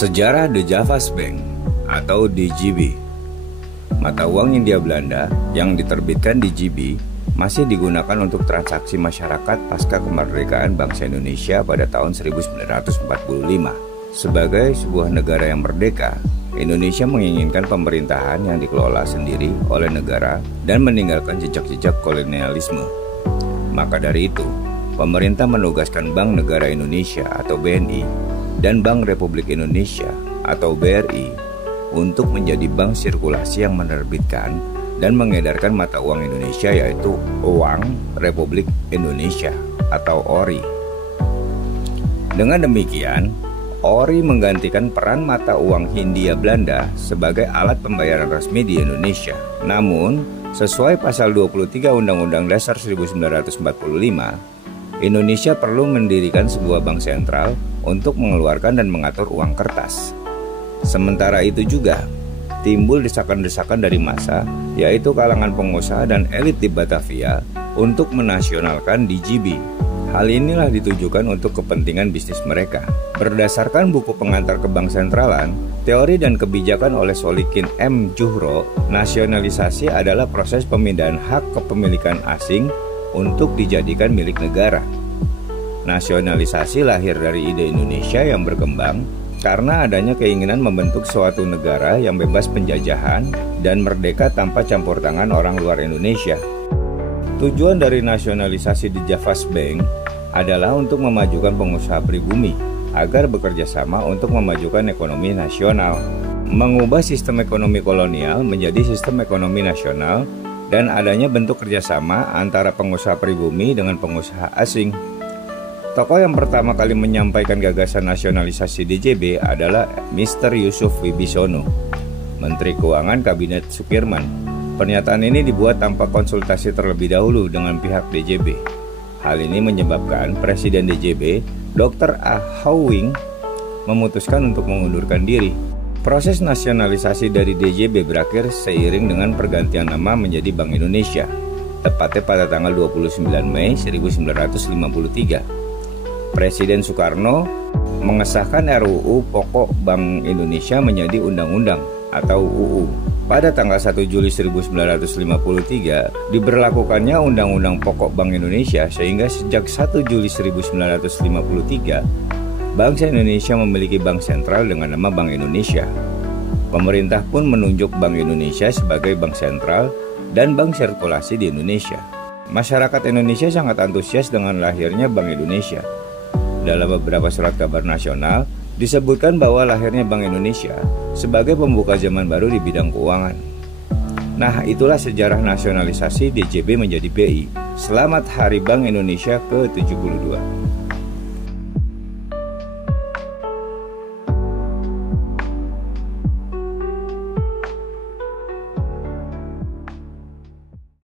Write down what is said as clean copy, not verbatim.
Sejarah The Javas Bank atau DJB. Mata uang Hindia Belanda yang diterbitkan DJB masih digunakan untuk transaksi masyarakat pasca kemerdekaan bangsa Indonesia pada tahun 1945. Sebagai sebuah negara yang merdeka, Indonesia menginginkan pemerintahan yang dikelola sendiri oleh negara dan meninggalkan jejak-jejak kolonialisme. Maka dari itu, pemerintah menugaskan Bank Negara Indonesia atau BNI dan Bank Republik Indonesia atau BRI untuk menjadi bank sirkulasi yang menerbitkan dan mengedarkan mata uang Indonesia, yaitu Uang Republik Indonesia atau ORI. Dengan demikian, ORI menggantikan peran mata uang Hindia Belanda sebagai alat pembayaran resmi di Indonesia. Namun, sesuai pasal 23 Undang-Undang Dasar 1945, Indonesia perlu mendirikan sebuah bank sentral untuk mengeluarkan dan mengatur uang kertas. Sementara itu juga, timbul desakan-desakan dari massa, yaitu kalangan pengusaha dan elit di Batavia untuk menasionalkan DJB. Hal inilah ditujukan untuk kepentingan bisnis mereka. Berdasarkan buku pengantar ke bank sentralan, teori dan kebijakan oleh Solikin M. Juhro, nasionalisasi adalah proses pemindahan hak kepemilikan asing untuk dijadikan milik negara. Nasionalisasi lahir dari ide Indonesia yang berkembang karena adanya keinginan membentuk suatu negara yang bebas penjajahan dan merdeka tanpa campur tangan orang luar Indonesia. Tujuan dari nasionalisasi di Javas Bank adalah untuk memajukan pengusaha pribumi agar bekerja sama untuk memajukan ekonomi nasional, mengubah sistem ekonomi kolonial menjadi sistem ekonomi nasional, dan adanya bentuk kerjasama antara pengusaha pribumi dengan pengusaha asing. Tokoh yang pertama kali menyampaikan gagasan nasionalisasi DJB adalah Mr. Yusuf Wibisono, Menteri Keuangan Kabinet Sukirman. Pernyataan ini dibuat tanpa konsultasi terlebih dahulu dengan pihak DJB. Hal ini menyebabkan Presiden DJB, Dr. Ah Howing, memutuskan untuk mengundurkan diri. Proses nasionalisasi dari DJB berakhir seiring dengan pergantian nama menjadi Bank Indonesia, tepatnya pada tanggal 29 Mei 1953. Presiden Soekarno mengesahkan RUU Pokok Bank Indonesia menjadi Undang-Undang atau UU. Pada tanggal 1 Juli 1953 diberlakukannya Undang-Undang Pokok Bank Indonesia, sehingga sejak 1 Juli 1953 bangsa Indonesia memiliki bank sentral dengan nama Bank Indonesia. Pemerintah pun menunjuk Bank Indonesia sebagai bank sentral dan bank sirkulasi di Indonesia. Masyarakat Indonesia sangat antusias dengan lahirnya Bank Indonesia. Dalam beberapa surat kabar nasional disebutkan bahwa lahirnya Bank Indonesia sebagai pembuka zaman baru di bidang keuangan. Nah, itulah sejarah nasionalisasi DJB menjadi BI. Selamat Hari Bank Indonesia ke-72.